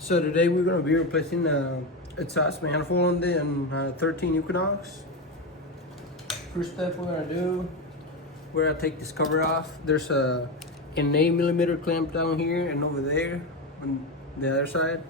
So today we're going to be replacing the exhaust manifold on the 13 Equinox. First step we're going to do, we're going to take this cover off. There's an 8mm clamp down here and over there on the other side.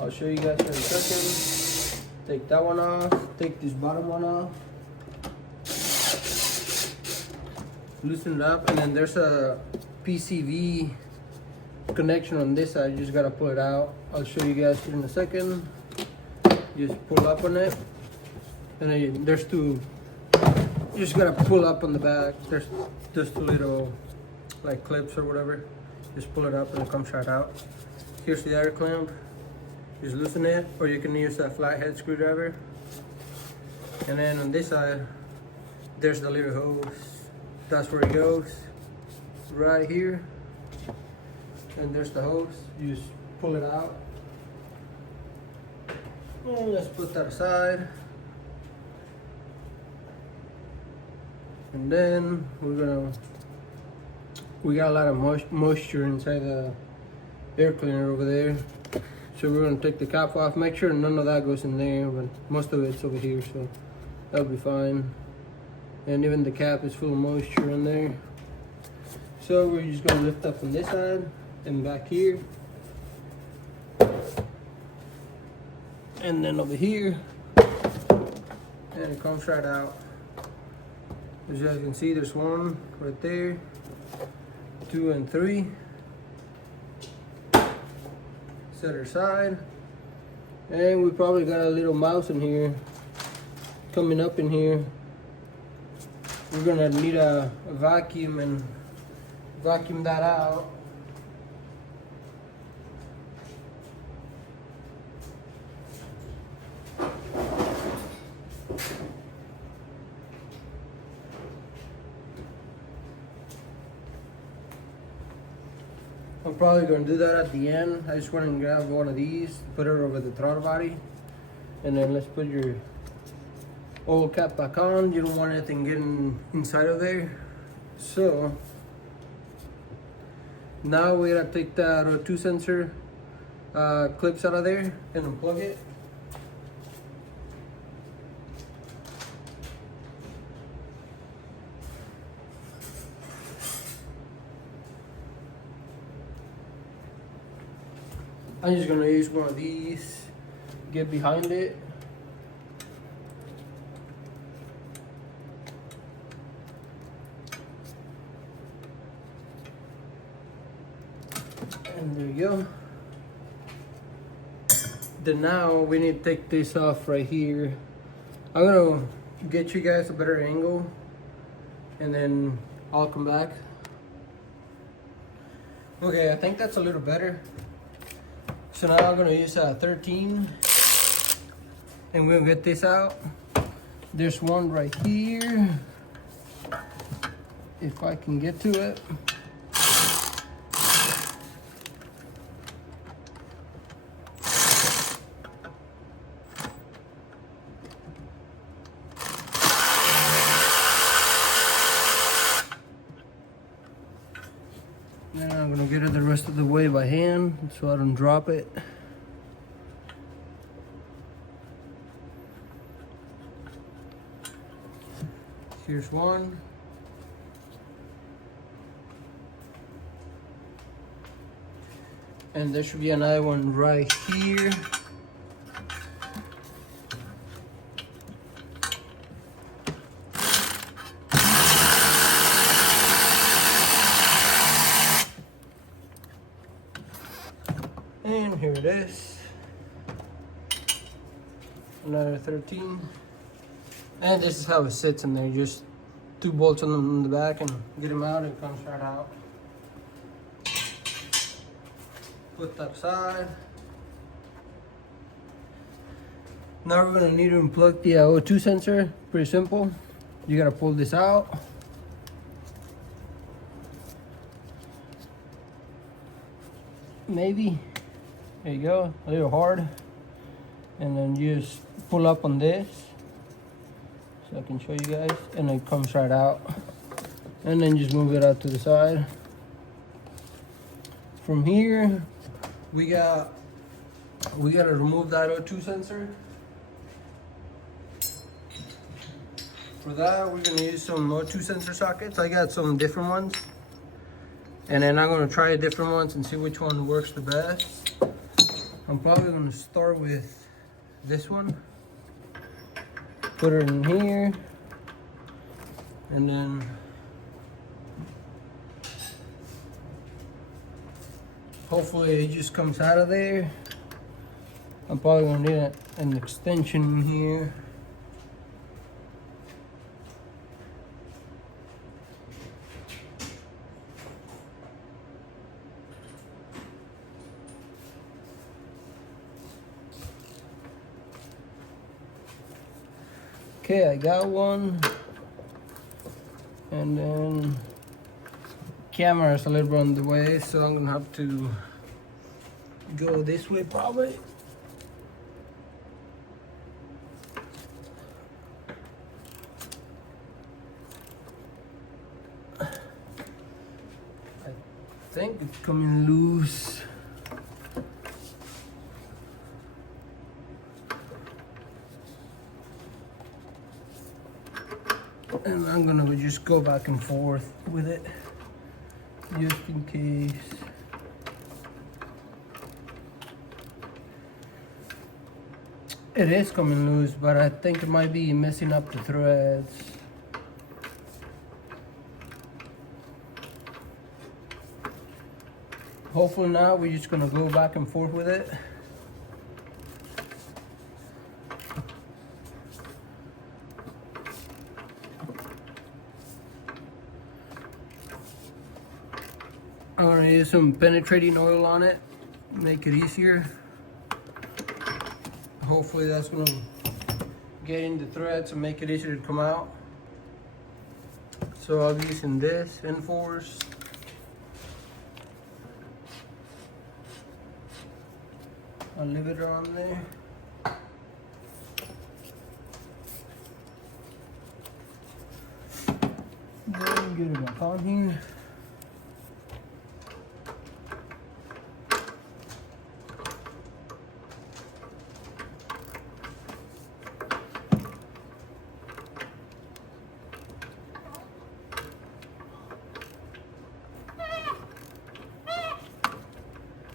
I'll show you guys in a second. Take that one off, take this bottom one off. Loosen it up, and then there's a PCV connection on this side. You just gotta pull it out. I'll show you guys here in a second. Just pull up on it, and then there's two. You just gotta pull up on the back. There's just two little like clips or whatever. Just pull it up and it comes right out. Here's the other clamp. Just loosen it, or you can use a flathead screwdriver. And then on this side, there's the little hose. That's where it goes, right here. And there's the hose. You just pull it out. And let's put that aside. And then we got a lot of moisture inside the air cleaner over there. So we're gonna take the cap off. Make sure none of that goes in there, but most of it's over here, so that'll be fine. And even the cap is full of moisture in there. So we're just gonna lift up on this side and back here. And then over here. And it comes right out. As you guys can see, there's one right there, 2 and 3. Set her side. And we probably got a little mouse in here, coming up in here. We're gonna need a vacuum and vacuum that out. I'm probably gonna do that at the end. I just went and grabbed one of these, put it over the throttle body, and then let's put your oil cap back on. You don't want anything getting inside of there. So now we gotta take that O2 sensor clips out of there and unplug it. I'm just gonna use one of these, get behind it. And there you go. Then now we need to take this off right here. I'm gonna get you guys a better angle and then I'll come back. Okay, I think that's a little better. So now I'm gonna use a 13 and we'll get this out. There's one right here, if I can get to it. Now I'm gonna get it the rest of the way by hand so I don't drop it. Here's one. And there should be another one right here. And here it is. Another 13. And this is how it sits in there. Just 2 bolts on the back and get them out and it comes right out. Put that aside. Now we're gonna need to unplug the O2 sensor. Pretty simple. You gotta pull this out. Maybe. There you go. A little hard. And then you just pull up on this. So I can show you guys. And it comes right out. And then just move it out to the side. From here, we got we gotta remove that O2 sensor. For that, we're gonna use some O2 sensor sockets. I got some different ones. And then I'm gonna try different ones and see which one works the best. I'm probably gonna start with this one. Put it in here. And then hopefully it just comes out of there. I'm probably gonna need an extension in here. Okay, I got one. And then camera is a little bit on the way, so I'm gonna have to go this way probably. I think it's coming loose. And I'm gonna just go back and forth with it, just in case. It is coming loose, but I think it might be messing up the threads. Hopefully not, we're just gonna go back and forth with it. I'm gonna use some penetrating oil on it, make it easier. Hopefully that's gonna get in the threads and make it easier to come out. So I'll be using this Enforce. I'll leave it on there. Then get it back on here.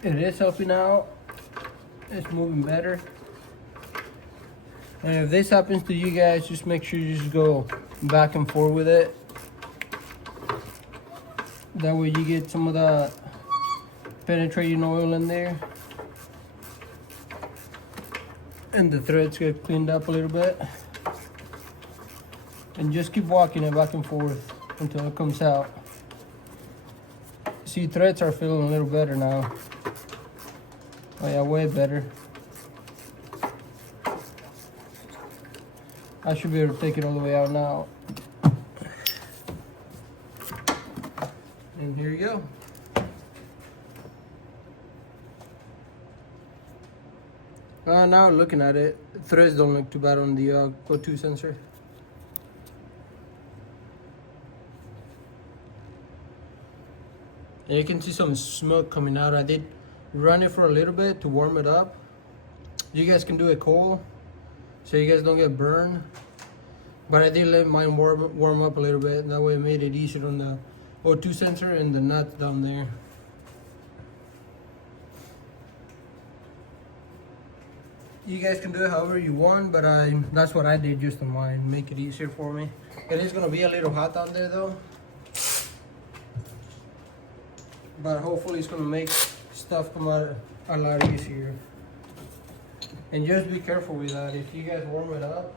It is helping out. It's moving better. And if this happens to you guys, just make sure you just go back and forth with it. That way you get some of the penetrating oil in there. And the threads get cleaned up a little bit. And just keep walking it back and forth until it comes out. See, threads are feeling a little better now. Oh yeah, way better. I should be able to take it all the way out now. And here you go. Now looking at it, threads don't look too bad on the O2 sensor. And you can see some smoke coming out. I did run it for a little bit to warm it up. You guys can do it cold, so you guys don't get burned. But I did let mine warm up a little bit. That way it made it easier on the O2 sensor and the nuts down there. You guys can do it however you want, but that's what I did just on mine, make it easier for me. It is gonna be a little hot down there though. But hopefully it's gonna make stuff come out a lot easier. And just be careful with that. If you guys warm it up,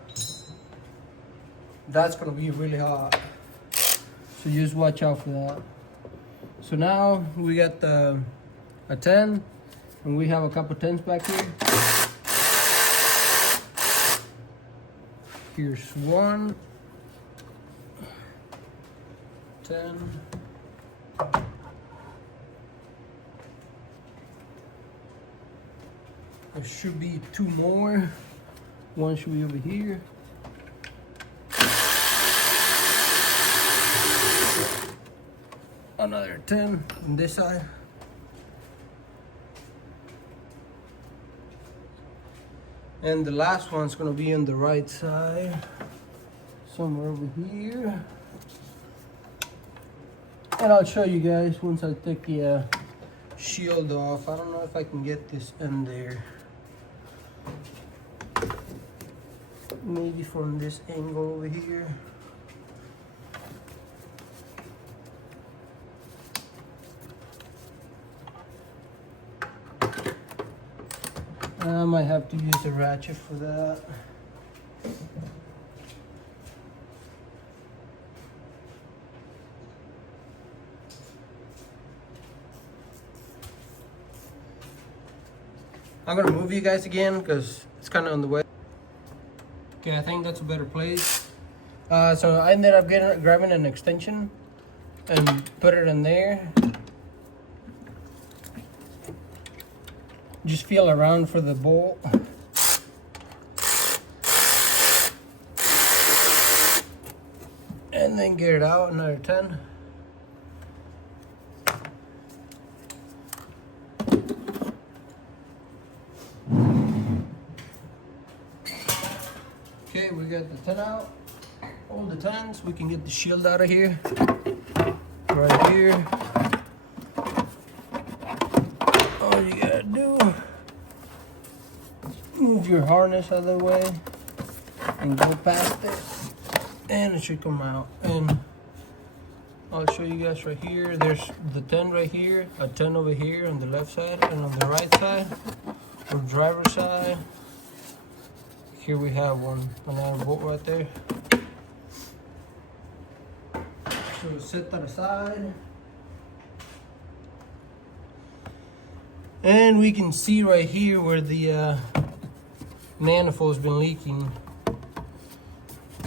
that's gonna be really hot. So just watch out for that. So now we got a 10, and we have a couple 10s back here. Here's one, 10. There should be 2 more. One should be over here. Another 10 on this side. And the last one's gonna be on the right side, somewhere over here. And I'll show you guys once I take the shield off. I don't know if I can get this in there. Maybe from this angle over here. I might have to use a ratchet for that. I'm gonna move you guys again because it's kind of on the way. Okay, I think that's a better place. So I ended up grabbing an extension and put it in there. Just feel around for the bolt. And then get it out, another 10. Okay, we got the 10 out. All the 10s, we can get the shield out of here. Right here. All you gotta do, move your harness out of the way and go past it, and it should come out. And I'll show you guys right here. There's the 10 right here, a 10 over here on the left side, and on the right side, or driver's side, here we have one, another bolt right there. So set that aside. And we can see right here where the manifold's been leaking.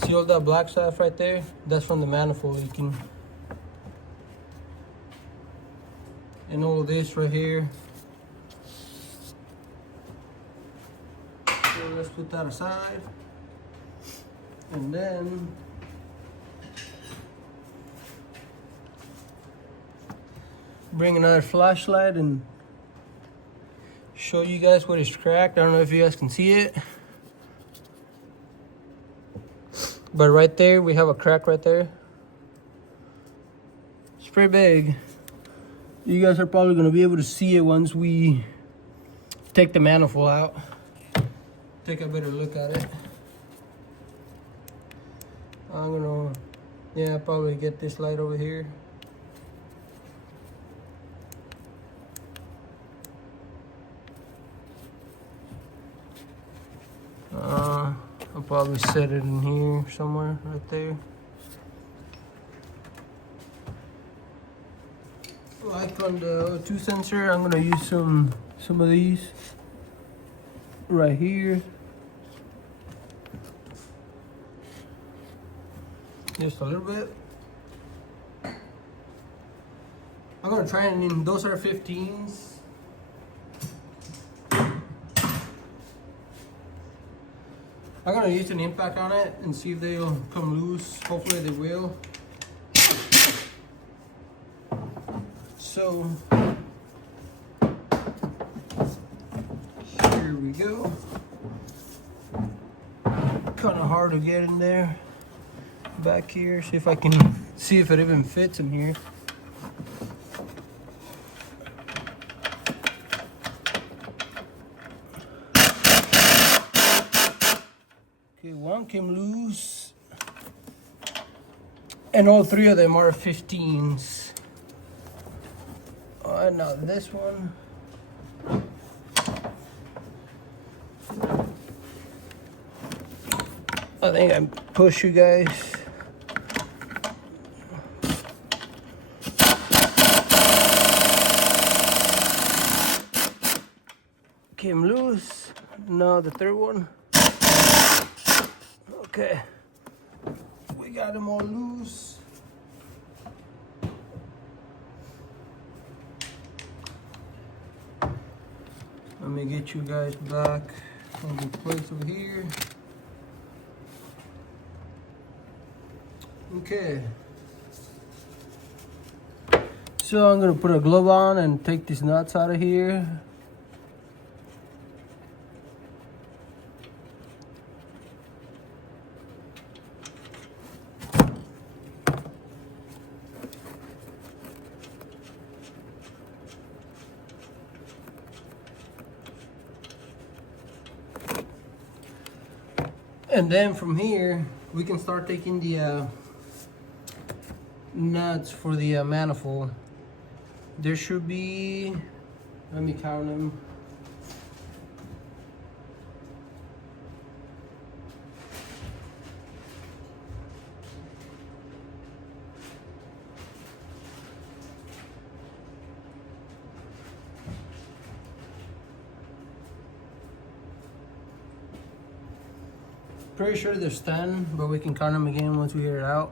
See all that black stuff right there? That's from the manifold leaking. And all this right here. So let's put that aside. And then bring another flashlight and show you guys what is cracked. I don't know if you guys can see it, but right there we have a crack right there. It's pretty big. You guys are probably going to be able to see it once we take the manifold out. Take a better look at it. I'm gonna, probably get this light over here. I'll probably set it in here somewhere, right there. Like on the O2 sensor, I'm gonna use some of these right here. Just a little bit. I'm gonna try and those are 15s. I'm gonna use an impact on it and see if they'll come loose. Hopefully they will. So here we go. Kind of hard to get in there. Back here, see if I can see if it even fits in here. Okay, one came loose, and all three of them are 15s. And now this one. I think I push you guys. Came loose. Now the third one. Okay, we got them all loose. Let me get you guys back on the place over here. Okay. So I'm gonna put a glove on and take these nuts out of here. And then from here, we can start taking the nuts for the manifold. There should be, let me count them. Pretty sure there's 10, but we can count them again once we get it out.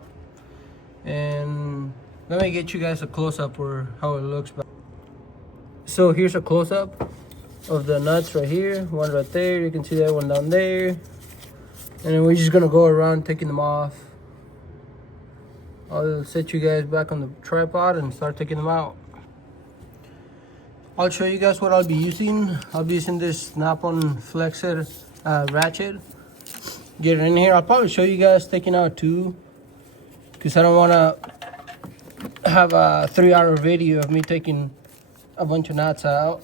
And let me get you guys a close-up or how it looks. So here's a close-up of the nuts right here. One right there. You can see that one down there. And then we're just gonna go around taking them off. I'll set you guys back on the tripod and start taking them out. I'll show you guys what I'll be using. I'll be using this snap-on flexer ratchet. Get it in here. I'll probably show you guys taking out 2, because I don't want to have a 3-hour video of me taking a bunch of nuts out.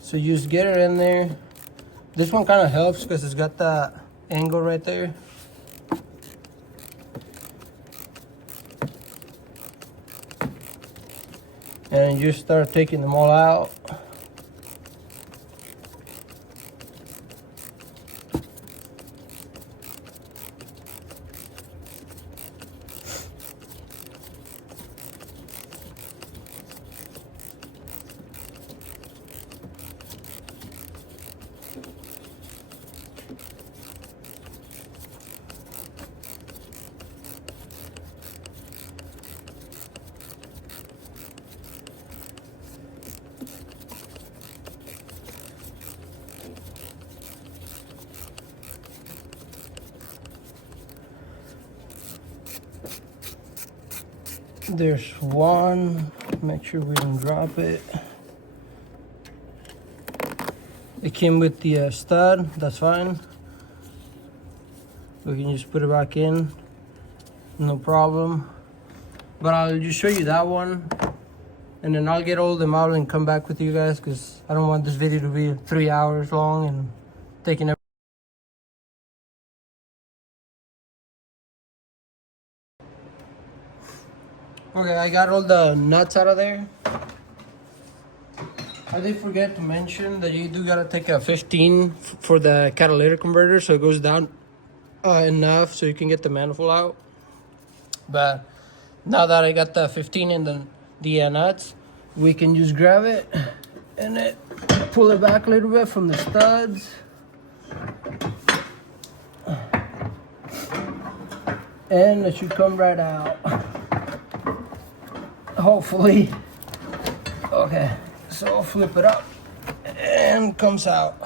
So you just get it in there. This one kind of helps because it's got that angle right there. And you start taking them all out. There's one. Make sure we don't drop it. It came with the stud. That's fine. We can just put it back in. No problem. But I'll just show you that one. And then I'll get all of them out and come back with you guys, because I don't want this video to be 3 hours long and taking Okay, I got all the nuts out of there. I did forget to mention that you do gotta take a 15 for the catalytic converter, so it goes down enough so you can get the manifold out. But now that I got the 15 in the nuts, we can just grab it and pull it back a little bit from the studs. And it should come right out. Hopefully. Okay, so I'll flip it up and comes out.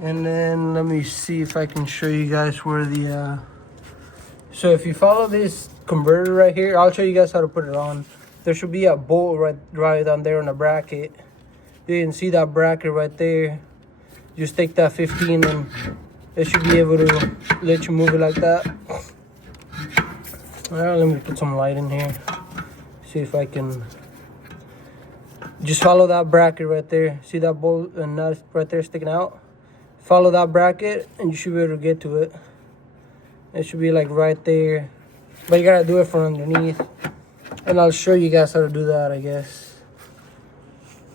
And then let me see if I can show you guys where the so if you follow this converter right here, I'll show you guys how to put it on. There should be a bolt right down there on the bracket. You can see that bracket right there. Just take that 15 and it should be able to let you move it like that. Well, let me put some light in here. See if I can just follow that bracket right there. See that bolt and nut right there sticking out? Follow that bracket and you should be able to get to it. It should be like right there. But you gotta do it from underneath. And I'll show you guys how to do that, I guess.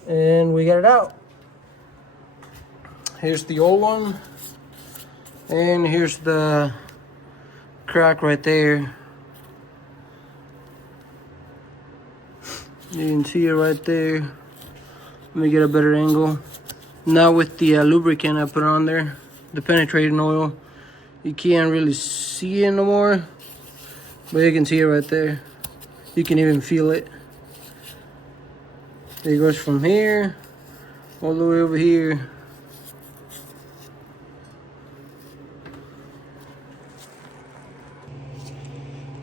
And we got it out. Here's the old one. And here's the crack right there. You can see it right there. Let me get a better angle. Now with the lubricant I put on there, the penetrating oil, you can't really see it no more, but you can see it right there. You can even feel it. It goes from here all the way over here.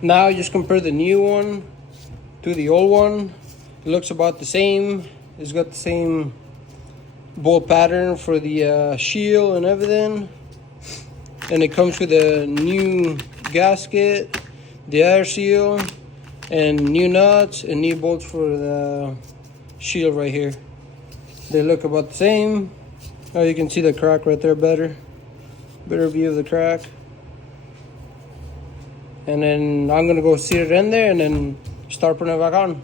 Now just compare the new one to the old one. It looks about the same. It's got the same bolt pattern for the shield and everything. And it comes with a new gasket, the air seal, and new nuts and new bolts for the shield right here. They look about the same. Oh, you can see the crack right there better view of the crack. And then I'm gonna go seat it in there and then start putting it back on.